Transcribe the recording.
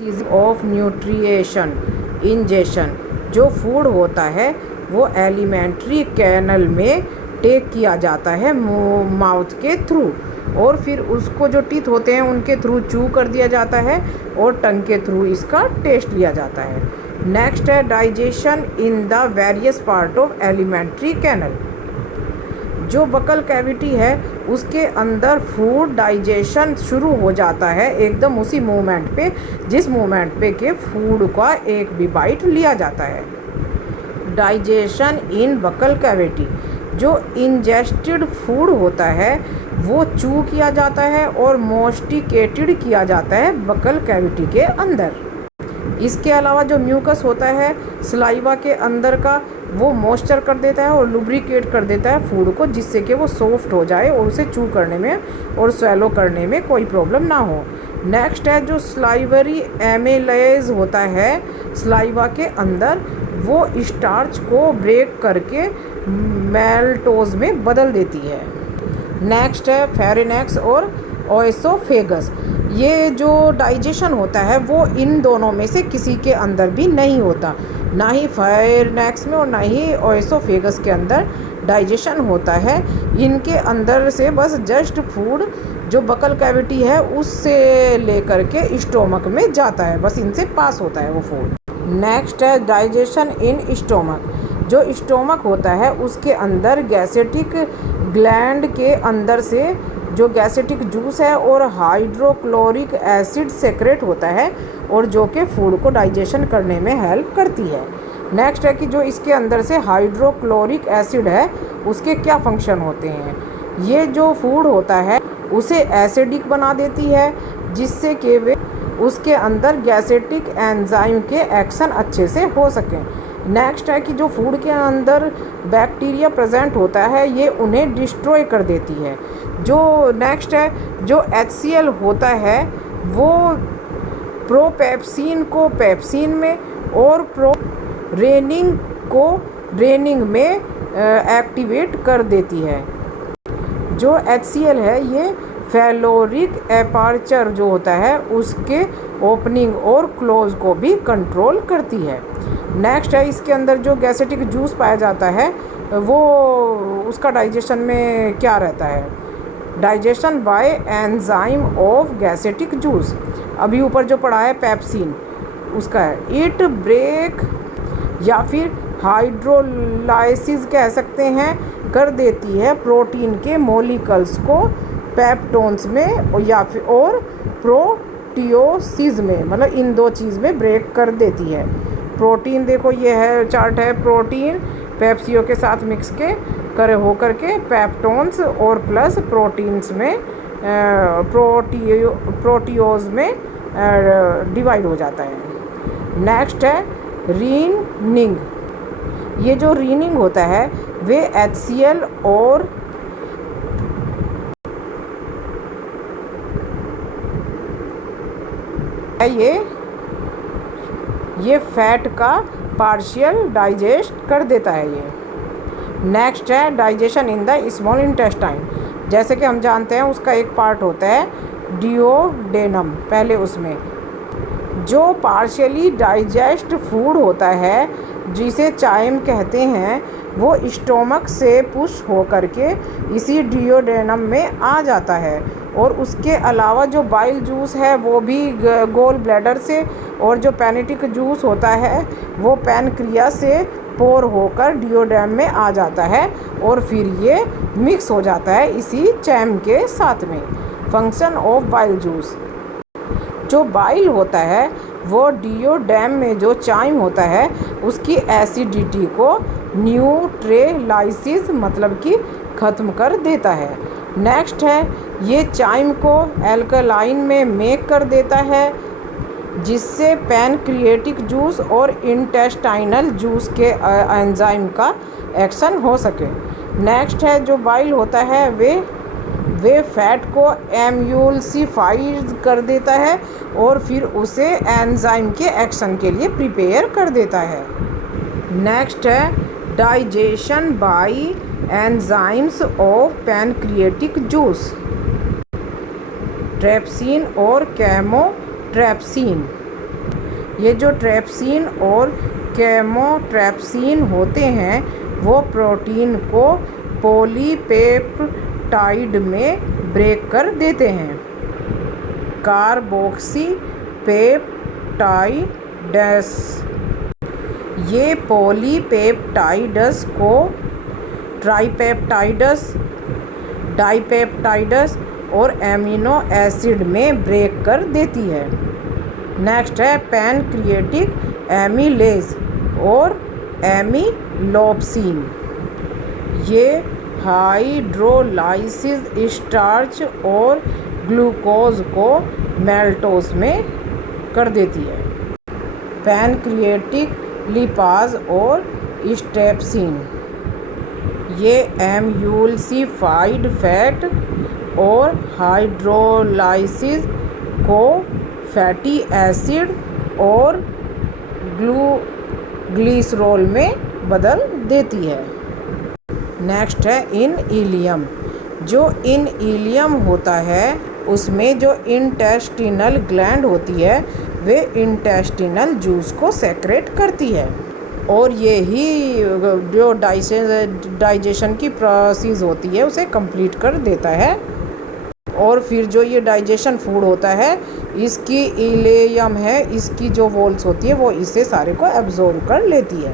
Of nutrition ingestion. जो food होता है वो एलिमेंट्री कैनल में टेक किया जाता है माउथ के थ्रू, और फिर उसको जो टीथ होते हैं उनके थ्रू चू कर दिया जाता है और टंग के थ्रू इसका टेस्ट लिया जाता है। नेक्स्ट है digestion in the various part of alimentary canal. जो बकल कैविटी है उसके अंदर फूड डाइजेशन शुरू हो जाता है एकदम उसी मोमेंट पे जिस मोमेंट पे के फूड का एक भी बाइट लिया जाता है। डाइजेशन इन बकल कैविटी। जो इंजेस्टेड फूड होता है वो चू किया जाता है और मोस्टिकेटेड किया जाता है बकल कैविटी के अंदर। इसके अलावा जो म्यूकस होता है सलाइवा के अंदर का वो मॉइस्चर कर देता है और लुब्रिकेट कर देता है फूड को, जिससे कि वो सॉफ्ट हो जाए और उसे चू करने में और स्वेलो करने में कोई प्रॉब्लम ना हो। नेक्स्ट है जो स्लाइवरी एमेलेज होता है सलाइवा के अंदर, वो स्टार्च को ब्रेक करके मैल्टोज में बदल देती है। नेक्स्ट है फेरिनेक्स और ओएसोफेगस। ये जो डाइजेशन होता है वो इन दोनों में से किसी के अंदर भी नहीं होता, ना ही फेरिनेक्स में और ना ही ओएसोफेगस के अंदर डाइजेशन होता है। इनके अंदर से बस जस्ट फूड जो बकल कैविटी है उससे लेकर के स्टोमक में जाता है, बस इनसे पास होता है वो फूड। नेक्स्ट है डाइजेशन इन स्टोमक। जो स्टोमक होता है उसके अंदर गैसेटिक ग्लैंड के अंदर से जो गैसेटिक जूस है और हाइड्रोक्लोरिक एसिड सेक्रेट होता है और जो कि फूड को डाइजेशन करने में हेल्प करती है। नेक्स्ट है कि जो इसके अंदर से हाइड्रोक्लोरिक एसिड है उसके क्या फंक्शन होते हैं। ये जो फूड होता है उसे एसिडिक बना देती है, जिससे कि वे उसके अंदर गैसेटिक एंजाइम के एक्शन अच्छे से हो सकें। नेक्स्ट है कि जो फूड के अंदर बैक्टीरिया प्रेजेंट होता है ये उन्हें डिस्ट्रॉय कर देती है। जो नेक्स्ट है जो HCl होता है वो प्रोपेप्सिन को पेप्सिन में और प्रोरेनिन को रेनिंग में एक्टिवेट कर देती है। जो HCl है ये फेलोरिक एपर्चर जो होता है उसके ओपनिंग और क्लोज को भी कंट्रोल करती है। नेक्स्ट है इसके अंदर जो गैसेटिक जूस पाया जाता है वो उसका डाइजेशन में क्या रहता है, digestion by enzyme of gastric juice. अभी ऊपर जो पढ़ा है पेप्सिन उसका है इट ब्रेक या फिर हाइड्रोलाइसिस कह सकते हैं कर देती है प्रोटीन के मॉलिक्यूल्स को पेप्टोन्स में या फिर और प्रोटियोसिस में, मतलब इन दो चीज़ में ब्रेक कर देती है। प्रोटीन देखो ये है चार्ट है, प्रोटीन पेप्सियो के साथ मिक्स के करे होकर के पेप्टोन्स और प्लस प्रोटीन्स में प्रोटियोज में डिवाइड हो जाता है। नेक्स्ट है रीनिंग। ये जो रीनिंग होता है वे HCl और ये फैट का पार्शियल डाइजेस्ट कर देता है ये। नेक्स्ट है digestion in the small intestine. जैसे कि हम जानते हैं उसका एक पार्ट होता है डिओडेनम, पहले उसमें जो पार्शियली डाइजेस्ट फूड होता है जिसे चाइम कहते हैं वो स्टोमक से पुश होकर के इसी डिओडेनम में आ जाता है। और उसके अलावा जो बाइल जूस है वो भी गोल ब्लैडर से, और जो पैनेटिक जूस होता है वो पैनक्रियास से पोर होकर डिओडेनम में आ जाता है और फिर ये मिक्स हो जाता है इसी चाइम के साथ में। Function of bile juice. जो बाइल होता है वो डिओडेनम में जो चाइम होता है उसकी एसिडिटी को न्यूट्रलाइसिस मतलब कि ख़त्म कर देता है। नेक्स्ट है ये चाइम को एल्कलाइन में मेक कर देता है जिससे पैनक्रिएटिक जूस और इंटेस्टाइनल जूस के एंजाइम का एक्शन हो सके। नेक्स्ट है जो बाइल होता है वे फैट को एम्यूल्सिफाइड कर देता है और फिर उसे एंजाइम के एक्शन के लिए प्रिपेयर कर देता है। नेक्स्ट है digestion by enzymes of pancreatic juice, trypsin और कैमोट्रेप्सिन। ये जो ट्रेप्सिन और केमोट्रेप्सिन होते हैं वो प्रोटीन को पॉलीपेप्टाइड में ब्रेक कर देते हैं। कार्बोक्सीपेप्टाइड्स, ये पॉलीपेप्टाइड्स को ट्राइपेप्टाइड्स, डाइपेप्टाइड्स और एमिनो एसिड में ब्रेक कर देती है। नेक्स्ट है पैनक्रिएटिक एमिलेज और एमिलोप्सिन। ये हाइड्रोलाइसिस स्टार्च और ग्लूकोज को मेल्टोज में कर देती है। पैनक्रिएटिक लिपाज और स्टेप्सिन, ये एम्यूल्सिफाइड फैट और हाइड्रोलाइसिस को फैटी एसिड और ग्लिसरॉल में बदल देती है। नेक्स्ट है इन इलियम। जो इन इलियम होता है उसमें जो इंटेस्टिनल ग्लैंड होती है वे इंटेस्टिनल जूस को सेक्रेट करती है और यही जो डाइजेशन की प्रोसेस होती है उसे कंप्लीट कर देता है। और फिर जो ये डाइजेशन फूड होता है इसकी इलेयम है, इसकी जो वॉल्स होती है वो इससे सारे को एब्जॉर्ब कर लेती है।